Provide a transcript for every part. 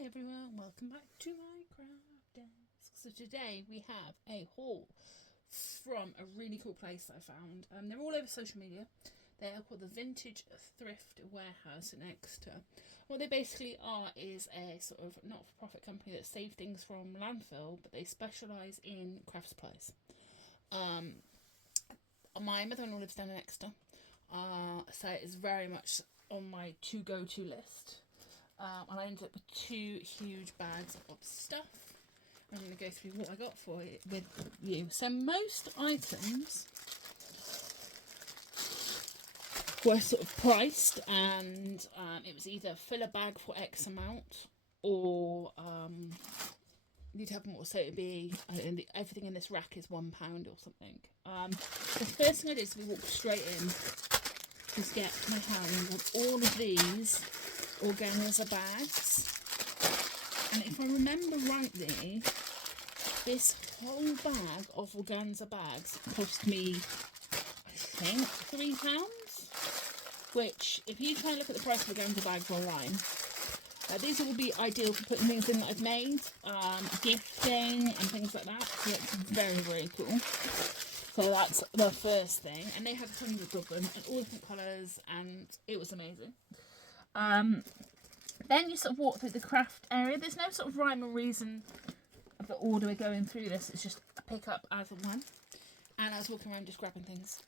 Hi everyone, welcome back to my craft desk. So today we have a haul from a really cool place that I found. They're all over social media. They are called the Vintage Thrift Warehouse in Exeter. What they basically are is a sort of not-for-profit company that save things from landfill, but they specialise in craft supplies. My mother-in-law lives down in Exeter, so it's very much on my to-go-to list. And I ended up with 2 huge bags of stuff. I'm going to go through what I got for it with you. So most items were sort of priced, and it was either fill a bag for X amount, or you'd have more. So it'd be everything in this rack is £1 or something. The first thing I did is we walked straight in to get my hands on all of these organza bags, and if I remember rightly, this whole bag of organza bags cost me, I think, £3, which if you try and look at the price of organza bags online, these will be ideal for putting things in that I've made, gifting and things like that. So it's very, very cool. So that's the first thing, and they had hundreds of them in all different colours, and it was amazing. Then you sort of walk through the craft area. There's no sort of rhyme or reason of the order we're going through this. It's just a pick up as and when. And I was walking around just grabbing things.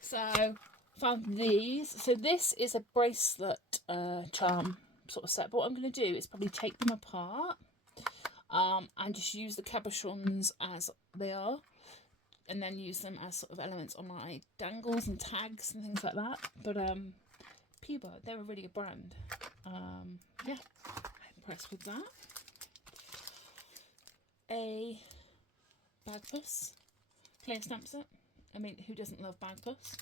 So, found these. So this is a bracelet charm sort of set. But what I'm going to do is probably take them apart and just use the cabochons as they are. And then use them as sort of elements on my dangles and tags and things like that. But Puba, they're a really good brand. Yeah, I'm impressed with that. A bag puss, clear stamp set. I mean, who doesn't love bag puss?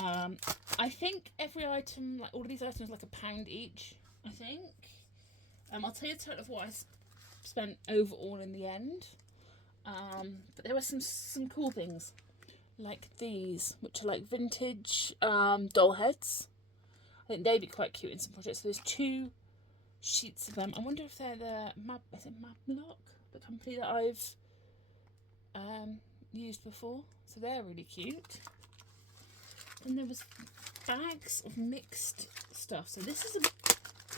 I think every item, like all of these items, like £1 each. I think. I'll tell you the total of what I spent overall in the end. But there were some cool things, like these, which are like vintage doll heads. I think they'd be quite cute in some projects. So there's 2 sheets of them. I wonder if they're the Mablock, the company that I've used before. So they're really cute. And there was bags of mixed stuff. So this is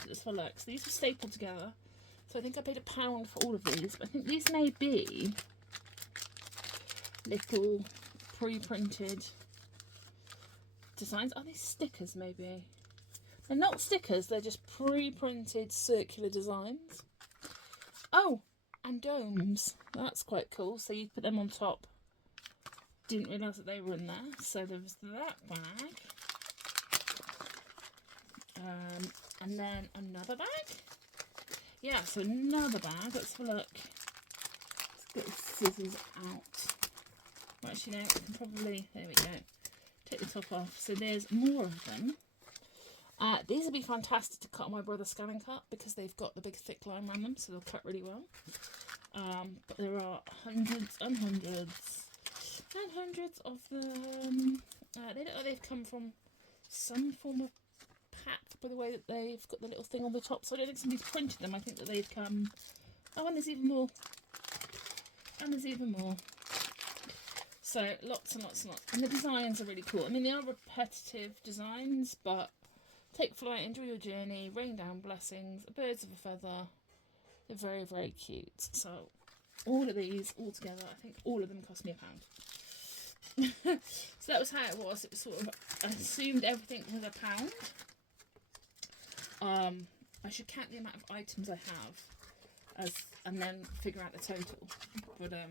let's have a look. So these were stapled together. So I think I paid £1 for all of these. But I think these may be little pre-printed designs. Are they stickers maybe? They're not stickers, they're just pre-printed circular designs. Oh, and domes. That's quite cool. So you put them on top. Didn't realise that they were in there. So there was that bag. And then another bag. Yeah, so another bag. Let's have a look. Let's get the scissors out. Well, actually, no, I can probably, there we go. Take the top off. So there's more of them. These would be fantastic to cut on my brother's scanning cut because they've got the big thick line around them, so they'll cut really well. But there are hundreds and hundreds and hundreds of them. They look like they've come from some form of pack by the way that they've got the little thing on the top. So I don't think somebody's printed them. I think that they've come. Oh, and there's even more. And there's even more. So lots and lots and lots. And the designs are really cool. I mean, they are repetitive designs, but take flight, enjoy your journey, rain down blessings, birds of a feather. They're very, very cute. So all of these all together, I think all of them cost me £1. So that was how it was. It was sort of, I assumed everything was £1. I should count the amount of items I have and then figure out the total. But there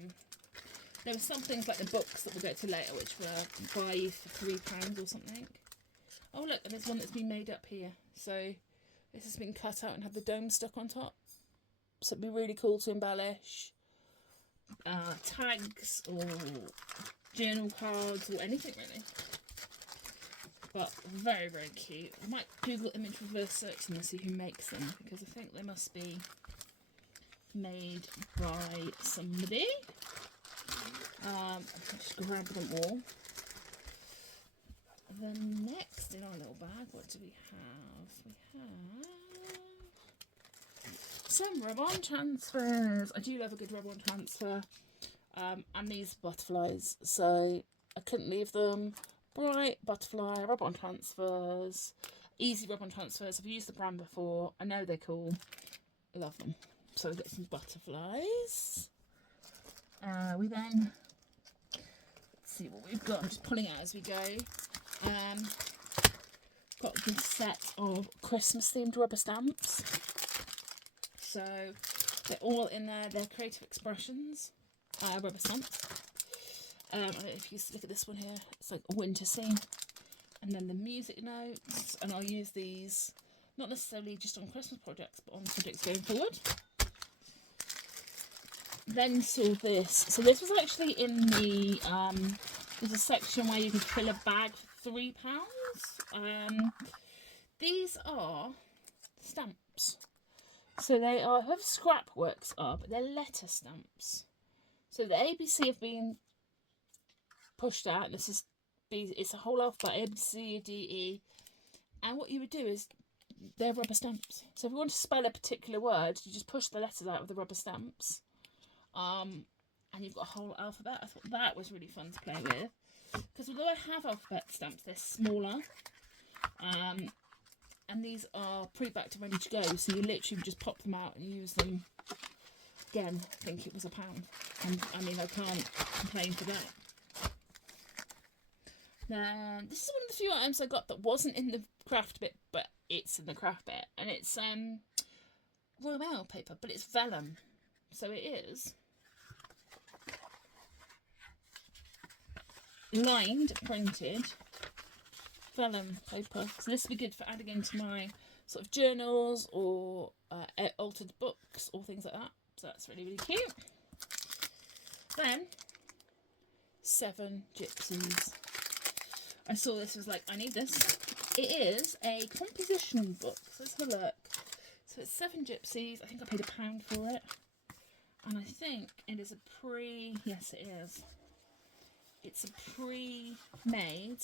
were some things like the books that we'll get to later, which were buy for £3 or something. Oh look, and there's one that's been made up here. So this has been cut out and had the dome stuck on top. So it'd be really cool to embellish tags or journal cards or anything really. But very, very cute. I might Google image reverse search them and see who makes them, because I think they must be made by somebody. I'll just grab them all. Then next in our little bag, what do we have? We have Some rub-on transfers. I do love a good rub-on transfer. And these butterflies, so I couldn't leave them. Bright butterfly rub-on transfers, easy rub-on transfers. I've used the brand before. I know they're cool. I love them. So we've got some butterflies. We then, let's see what we've got. I'm just pulling out as we go. Got this set of Christmas themed rubber stamps. So they're all in there. They're Creative Expressions rubber stamps. I don't know if you look at this one here. It's like a winter scene. And then the music notes. And I'll use these not necessarily just on Christmas projects, but on projects going forward. Then saw this. So this was actually in the there's a section where you can fill a bag for £3. These are stamps. So they are, whoever Scrapworks are, but they're letter stamps. So the ABC have been pushed out, and this is it's a whole alphabet, A, B, C, D, E. And what you would do is, they're rubber stamps. So if you want to spell a particular word, you just push the letters out with the rubber stamps. And you've got a whole alphabet. I thought that was really fun to play with. Because although I have alphabet stamps, they're smaller. And these are pre-backed and ready to go. So you literally just pop them out and use them. Again, I think it was £1. And I mean, I can't complain for that. Now, this is one of the few items I got that wasn't in the craft bit, but it's in the craft bit. And it's Royal Mail paper, but it's vellum. So it is lined, printed vellum paper. So this would be good for adding into my sort of journals or altered books or things like that. So that's really, really cute. Then 7 Gypsys. I saw this, was like, I need this. It is a composition book. So let's have a look. So it's 7 Gypsys. I think I paid £1 for it. And I think it is a yes it is. It's a pre-made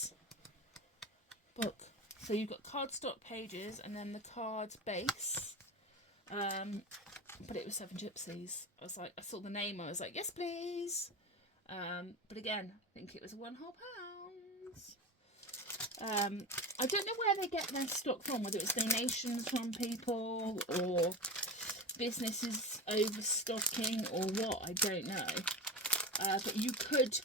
book. So you've got cardstock pages and then the card base. But it was 7 Gypsys. I was like, I saw the name, I was like, yes please. But again, I think it was £1 whole. I don't know where they get their stock from, whether it's donations from people or businesses overstocking or what, I don't know. But you could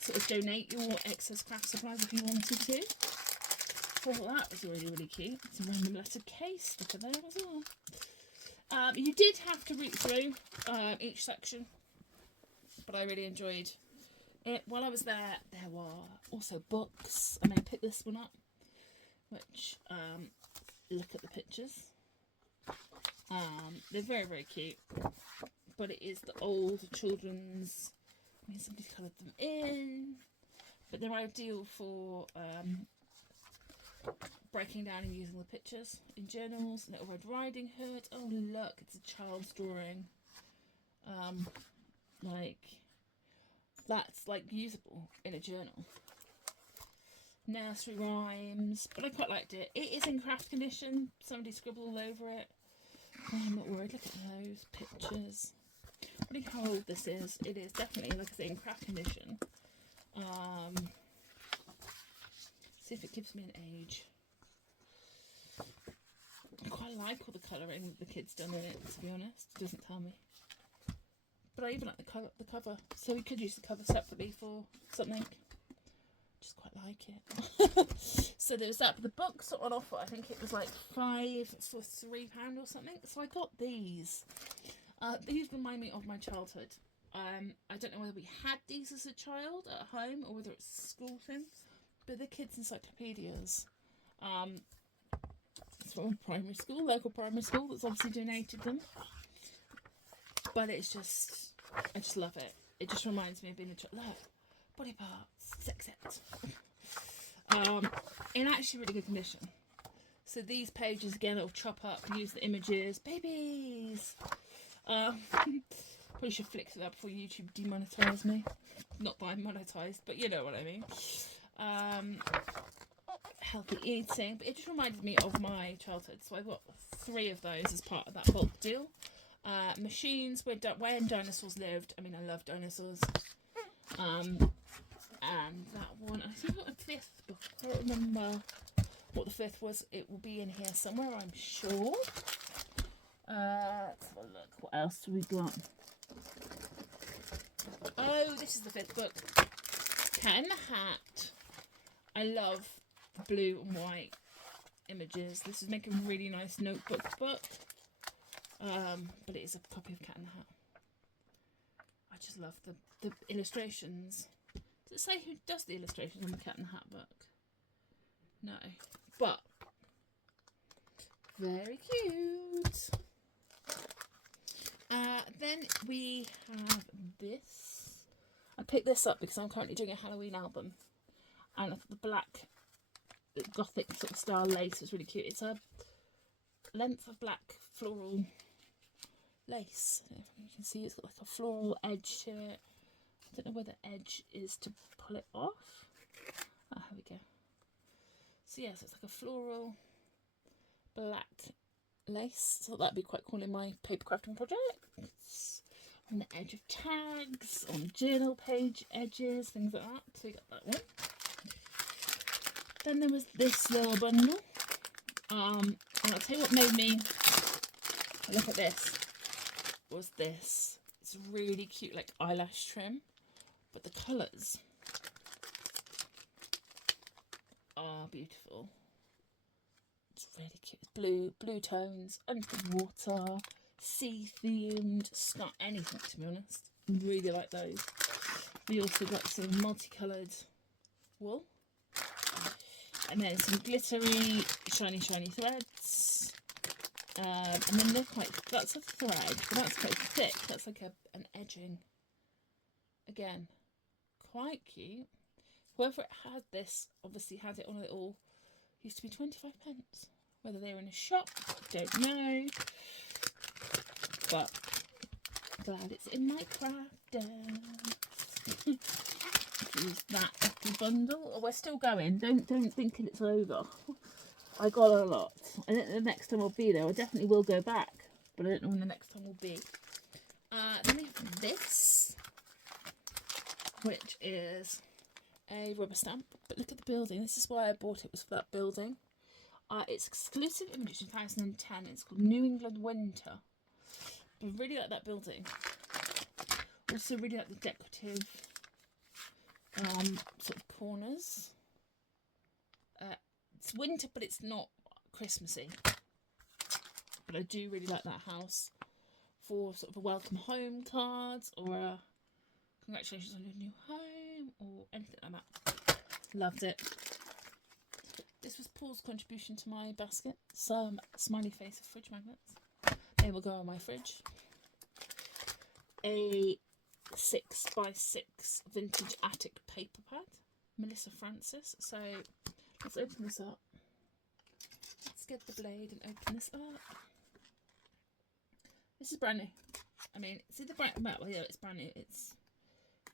sort of donate your excess craft supplies if you wanted to. I thought that was really, really cute. It's a random letter case sticker there as well. You did have to read through each section, but I really enjoyed it. While I was there, there were also books, and I picked this one up, which, look at the pictures. They're very, very cute, but it is the old children's, I mean, somebody's coloured them in, but they're ideal for breaking down and using the pictures in journals. Little Red Riding Hood. Oh look, it's a child's drawing. Like, that's like usable in a journal. Nursery rhymes, but I quite liked it. It is in craft condition. Somebody scribbled all over it. I'm not worried. Look at those pictures. I don't know how old this is. It is definitely, like I say, in craft condition. See if it gives me an age. I quite like all the colouring that the kid's done in it, to be honest. It doesn't tell me. But I even like the cover. So we could use the cover separately for something. Just quite like it. So there was that. But the books are on offer. I think it was like £3 or something. So I got these. These remind me of my childhood. I don't know whether we had these as a child at home or whether it's a school thing. But the kids' encyclopedias. It's from a primary school, local primary school that's obviously donated them. But it's just, I just love it. It just reminds me of being a child. Look, body parts, sex ed. In actually really good condition. So these pages again, it'll chop up, use the images, babies. Probably should flick through that before YouTube demonetise me. Not that I'm monetised, but you know what I mean. Healthy eating, but it just reminded me of my childhood. So I got 3 of those as part of that bulk deal. Machines, when dinosaurs lived. I mean, I love dinosaurs. And that one, I think I got a 5th book. I can't remember what the 5th was. It will be in here somewhere, I'm sure. Let's have a look. What else do we got? Oh, this is the 5th book. Cat in the Hat. I love the blue and white images. This is making a really nice notebook book. But it is a copy of Cat in the Hat. I just love the illustrations. Does it say who does the illustrations on the Cat in the Hat book? No. But very cute. Then we have this. I picked this up because I'm currently doing a Halloween album. And the black gothic sort of style lace was really cute. It's a length of black floral lace. I don't know if you can see it's got like a floral edge to it. I don't know where the edge is to pull it off. Oh, here we go. So yeah, so it's like a floral black lace. So that'd be quite cool in my paper crafting project. It's on the edge of tags, on journal page edges, things like that. So you got that one. Then there was this little bundle. And I'll tell you what made me look at this was this. It's really cute, like eyelash trim, but the colours are beautiful. It's really cute. It's blue tones, under the water, sea themed, sky, anything to be honest. Really like those. We also got some multicoloured wool. And then some glittery, shiny threads. And then they're that's a thread, but that's quite thick. That's like an edging. Again, quite cute. Whoever had this obviously had it on a little, used to be 25 pence. Whether they were in a shop, don't know. But glad it's in my craft. Use that little bundle. Oh, we're still going. Don't think it's over. I got a lot. I don't know the next time I'll be there. I definitely will go back, but I don't know when the next time will be. Then we have this, which is a rubber stamp. But look at the building. This is why I bought it, was for that building. It's exclusive image 2010. It's called New England Winter. I really like that building. Also really like the decorative sort of corners. It's winter, but it's not Christmassy. But I do really like that house for sort of a welcome home cards or a congratulations on your new home or anything like that. Loved it. This was Paul's contribution to my basket. Some smiley face of fridge magnets. They will go on my fridge. A 6x6 vintage attic paper pad. Melissa Francis. So let's open this up. Let's get the blade and open this up. This is brand new. I mean, see the brand, well, yeah, it's brand new. It's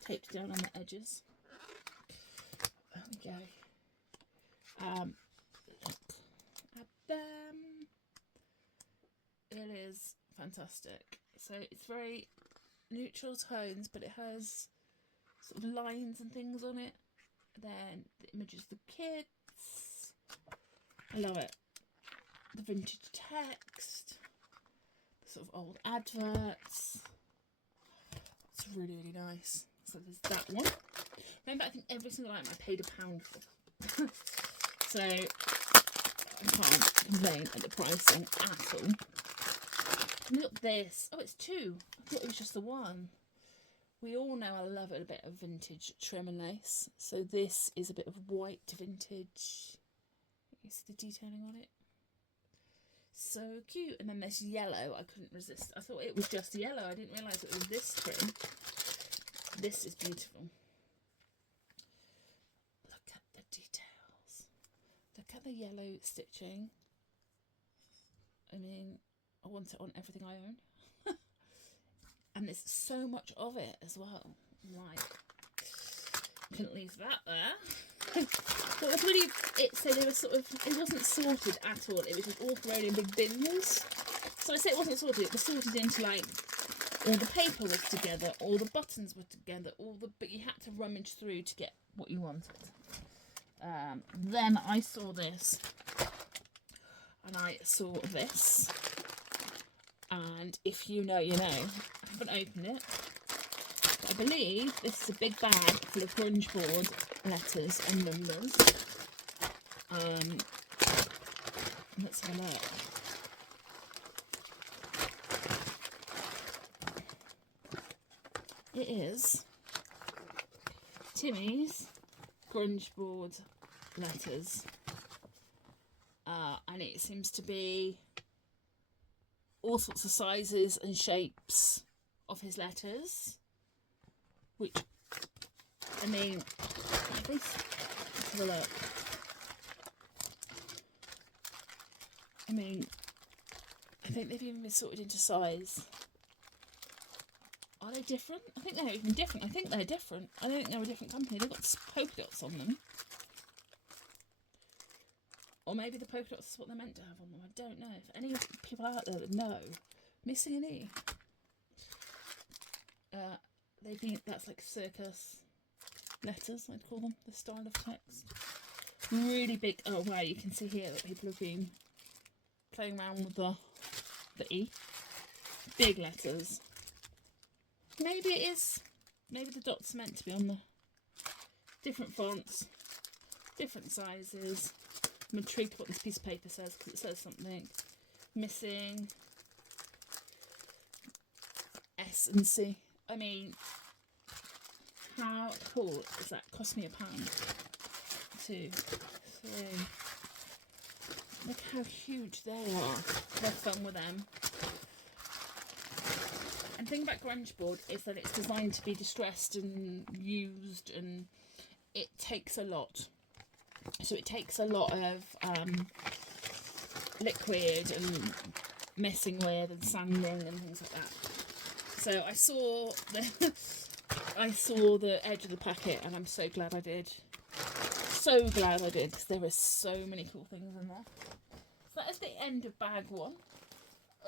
taped down on the edges. There we go. Look at them. It is fantastic. So it's very neutral tones, but it has sort of lines and things on it. Then the images of the kids. I love it. The vintage text. The sort of old adverts. It's really, really nice. So there's that one. Remember, I think every single item I paid £1 for. So I can't complain at the pricing at all. And look at this. Oh, it's 2. I thought it was just the 1. We all know I love a bit of vintage trim and lace. So this is a bit of white vintage. You see the detailing on it? So cute. And then this yellow, I couldn't resist. I thought it was just yellow. I didn't realise it was this trim. This is beautiful. Look at the details. Look at the yellow stitching. I mean, I want it on everything I own. And there's so much of it as well. Like, couldn't leave that there. But it was really, so they were sort of, it wasn't sorted at all. It was just all thrown in big bins. So I say it wasn't sorted. It was sorted into like all the paper was together, all the buttons were together, but you had to rummage through to get what you wanted. Then I saw this, and I saw this, and if you know, you know. I haven't opened it. But I believe this is a big bag full of grunge board letters and numbers. Let's have a look. It is Timmy's grunge board letters, and it seems to be all sorts of sizes and shapes of his letters, which, I mean, let's have a look. I mean, I think they've even been sorted into size. Are they different? I think they're even different. I think they're different. I don't think they're a different company. They've got polka dots on them. Or maybe the polka dots is what they're meant to have on them. I don't know. If any people out there that know, missing an E. They've been, that's like circus letters, I'd call them, the style of text. Really big. Oh wow, you can see here that people have been playing around with the E. Big letters. Maybe it is. Maybe the dots are meant to be on the different fonts, different sizes. I'm intrigued what this piece of paper says, because it says something. Missing S and C. I mean, how cool is that? Cost me £1. 2, 3. Look how huge they are. They're fun with them. And the thing about grunge board is that it's designed to be distressed and used, and it takes a lot. So it takes a lot of liquid and messing with and sanding and things like that. So I saw the edge of the packet, and I'm so glad I did. So glad I did, because there are so many cool things in there. So that is the end of bag 1.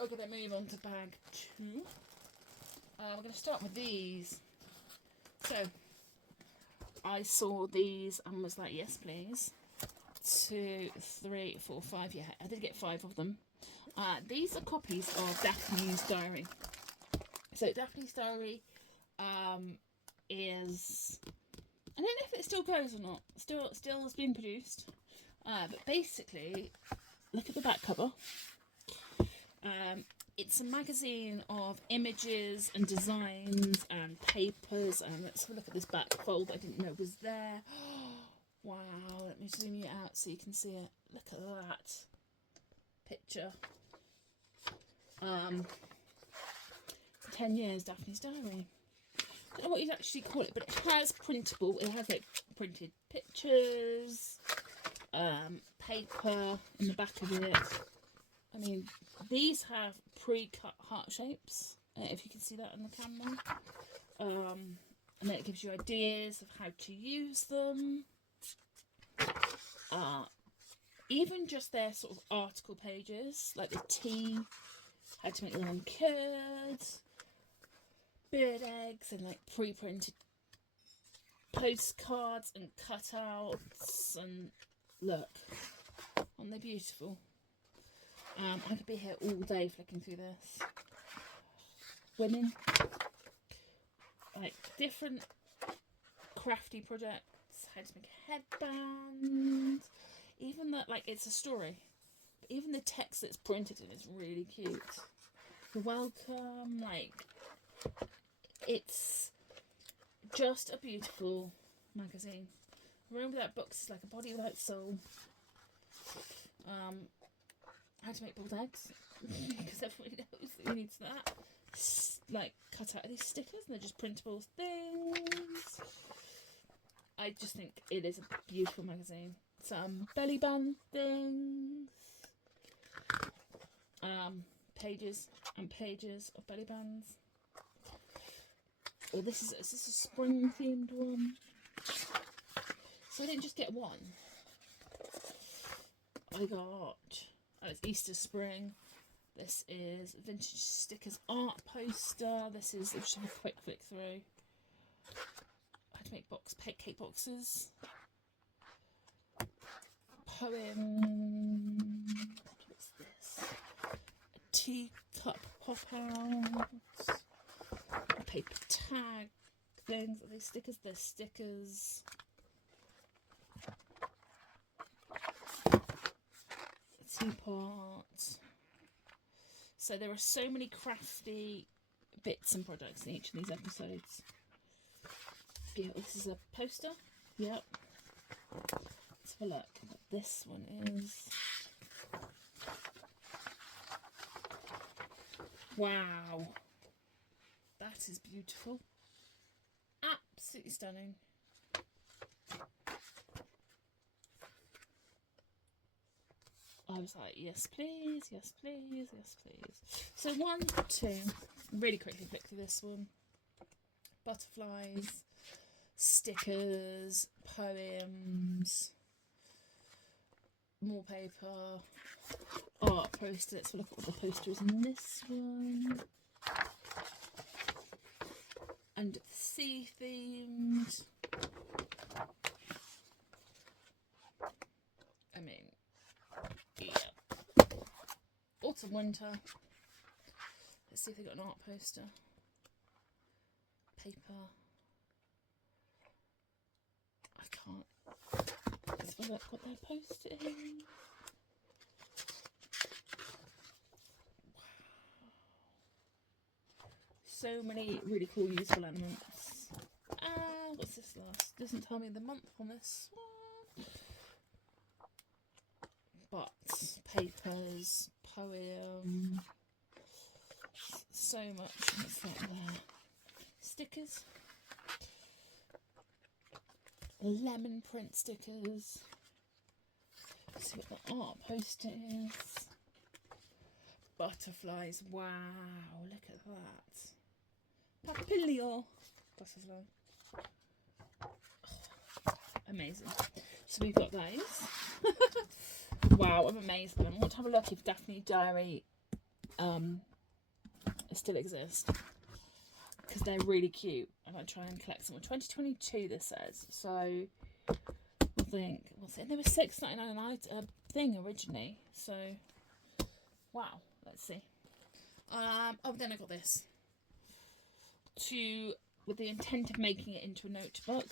We're going to move on to bag 2. We're going to start with these. So I saw these and was like, yes please. 2, 3, 4, 5. Yeah, I did get 5 of them. These are copies of Daphne's Diary. So Daphne's Diary is, I don't know if it still goes or not. Still is being produced. But basically, look at the back cover. It's a magazine of images and designs and papers. And let's have a look at this back fold I didn't know was there. Wow, let me zoom you out so you can see it. Look at that picture. 10 years Daphne's Diary. I don't know what you'd actually call it, but it has printable. It has like printed pictures, paper in the back of it. I mean, these have pre-cut heart shapes, if you can see that on the camera. And then it gives you ideas of how to use them. Even just their sort of article pages, like the tea, how to make your own curds, bird eggs, and like pre-printed postcards and cutouts, and look, aren't they beautiful? I could be here all day flicking through this. Women, like different crafty projects, how to make a headband, even that, like, it's a story, but even the text that's printed in is really cute. The welcome, like, it's just a beautiful magazine. Remember that book's like a body without soul. How to make boiled eggs, because everybody knows that you need that. Like, cut out of these stickers, and they're just printable things. I just think it is a beautiful magazine. Some belly band things. Pages and pages of belly bands. Oh, is this a spring themed one? So I didn't just get one. I got, oh, it's Easter spring. This is Vintage Stickers Art Poster. This is, just have a quick flick through. I had to make cake boxes. Poem. What's this? A teacup pop out. A paper tag things. Are they stickers? They're stickers. A teapot. So there are so many crafty bits and products in each of these episodes. Yeah, this is a poster. Yep. Let's have a look what this one is. Wow. That is beautiful. Absolutely stunning. I was like, yes please, yes please, yes please. So 1, 2, really quickly flick through this one. Butterflies, stickers, poems, more paper, art poster. Let's look at what the poster is in this one. And sea themed. I mean, yeah. Autumn, winter. Let's see if they've got an art poster. Paper. I can't. Let's have a look what their poster is. Wow. So many really cool, useful elements. What's this last? Doesn't tell me the month on this one. But papers, poem, so much. What's that there? Stickers, lemon print stickers. Let's see what the art poster is. Butterflies. Wow, look at that. Papilio butterfly. Oh, amazing. So we've got those. Wow, I'm amazed by them. I want to have a look if Daphne Diary still exists, because they're really cute and I try and collect them. 2022 this says, so I think what's it? They were $6.99 a thing originally, so wow. Let's see. Oh, then I got this with the intent of making it into a notebook.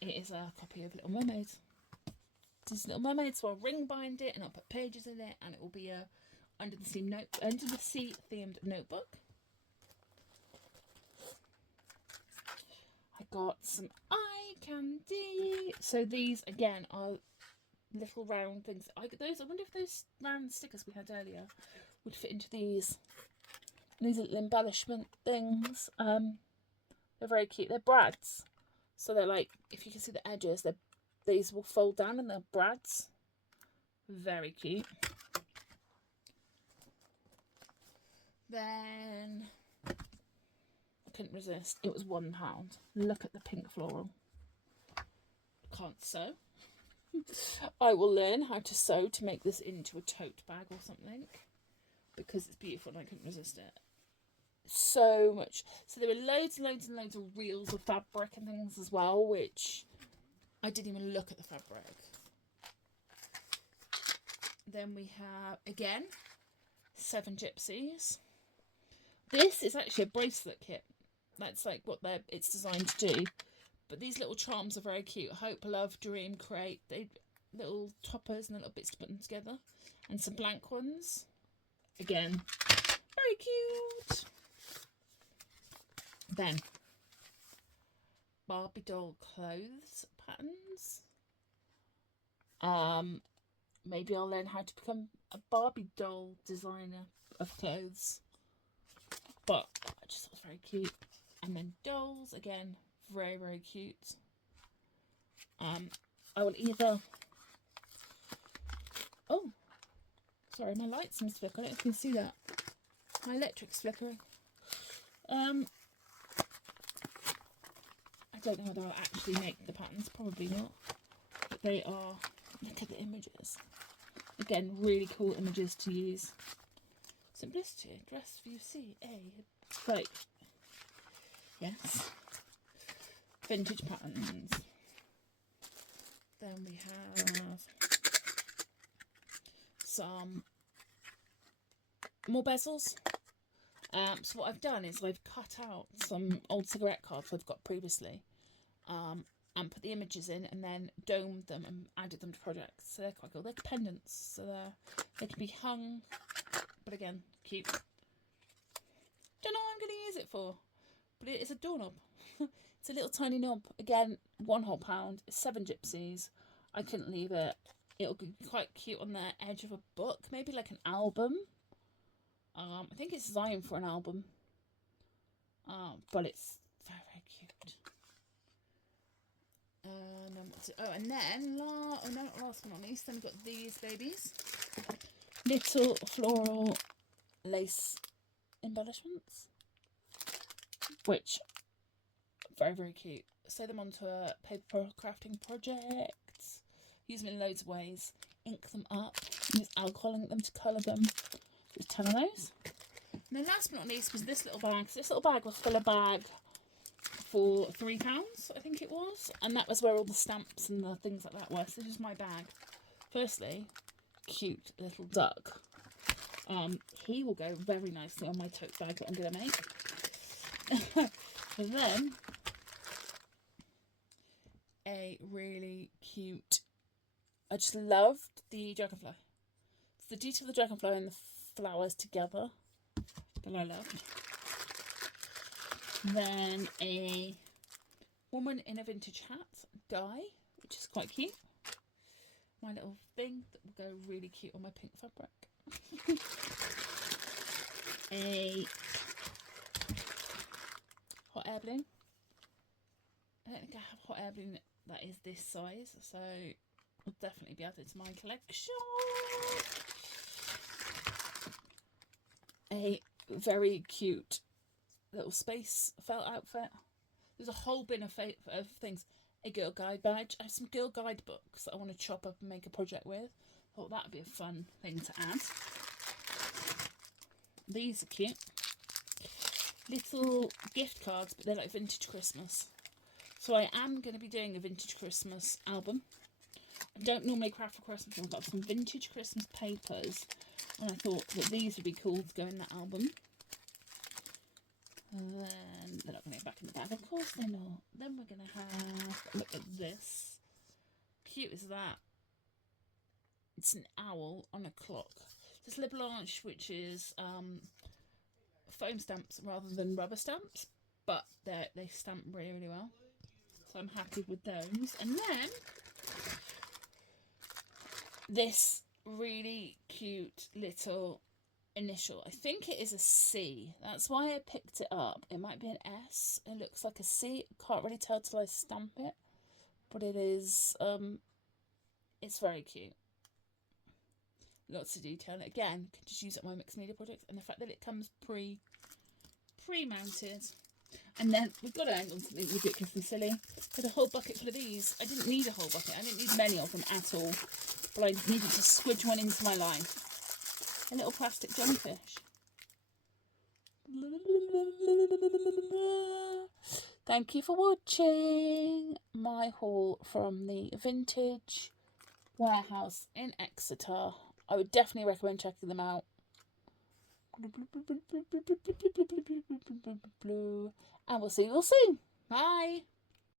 It is a copy of Little Mermaids. This Little Mermaid, so I'll ring bind it and I'll put pages in it, and it will be a under the sea themed notebook. I got some eye candy. So these again are little round things. I wonder if those round stickers we had earlier would fit into these. These little embellishment things. They're very cute. They're brads, so they're like, if you can see the edges, these will fold down and they're brads. Very cute. Then I couldn't resist. It was £1. Look at the pink floral. Can't sew. I will learn how to sew to make this into a tote bag or something, because it's beautiful and I couldn't resist it. So much. So there were loads and loads and loads of reels of fabric and things as well, which I didn't even look at the fabric. Then we have, again, 7 Gypsys. This is actually a bracelet kit. That's like what it's designed to do. But these little charms are very cute. Hope, love, dream, create. They little toppers and little bits to put them together. And some blank ones. Again, very cute. Then, Barbie doll clothes patterns. Maybe I'll learn how to become a Barbie doll designer of clothes. But I just thought it was very cute. And then dolls, again, very, very cute. I will either... Oh, sorry, my light seems to flicker. I don't know if you can see that. My electric's flickering. I don't know whether I'll actually make the patterns. Probably not. But they are... Look at the images. Again, really cool images to use. Simplicity, dress for you see, Right. Yes. Vintage patterns. Then we have some more bezels. So what I've done is I've cut out some old cigarette cards I've got previously, and put the images in, and then domed them and added them to projects. So they're quite cool. They're pendants, so they can be hung. But again, cute. Don't know what I'm going to use it for, but it is a doorknob. It's a little tiny knob. Again, £1 It's 7 gypsies. I couldn't leave it. It'll be quite cute on the edge of a book, maybe like an album. I think it's designed for an album, but it's very, very cute. And then not last but not least, then we've got these babies, little floral lace embellishments, which are very, very cute. Sew them onto a paper crafting project. Use them in loads of ways. Ink them up. Use alcohol ink them to colour them. There's 10 of those. And then last but not least was this little bag. So this little bag was full of bag for £3, I think it was. And that was where all the stamps and the things like that were. So this is my bag. Firstly, cute little duck. He will go very nicely on my tote bag that I'm going to make. And then a really cute, I just loved the dragonfly. It's the detail of the dragonfly and the flowers together that I loved. Then a woman in a vintage hat die, which is quite cute. My little thing that will go really cute on my pink fabric. A hot air balloon. I don't think I have hot air balloon that is this size, so will definitely be added to my collection. A very cute little space felt outfit. There's a whole bin of things. A girl guide badge. I have some girl guide books that I want to chop up and make a project with. Thought that would be a fun thing to add. These are cute. Little gift cards, but they're like vintage Christmas. So I am going to be doing a vintage Christmas album. I don't normally craft for Christmas. I've got some vintage Christmas papers, and I thought that these would be cool to go in that album. And then they're not going to go back in the bag. Of course they're not. Then we're going to have a look at this. Cute is that? It's an owl on a clock. This Le Blanche, which is foam stamps rather than rubber stamps, but they stamp really, really well. So I'm happy with those. And then this really cute little initial. I think it is a C. That's why I picked it up. It might be an S. It looks like a C. Can't really tell till I stamp it, but it is. It's very cute. Lots of detail. Again, could just use it on my mixed media projects, and the fact that it comes pre-mounted. And then we've got to end on something ridiculously silly. Got a whole bucket full of these. I didn't need a whole bucket. I didn't need many of them at all, but I needed to squidge one into my life. A little plastic jellyfish. Thank you for watching my haul from the vintage warehouse in Exeter. I would definitely recommend checking them out. And we'll see you all soon. Bye.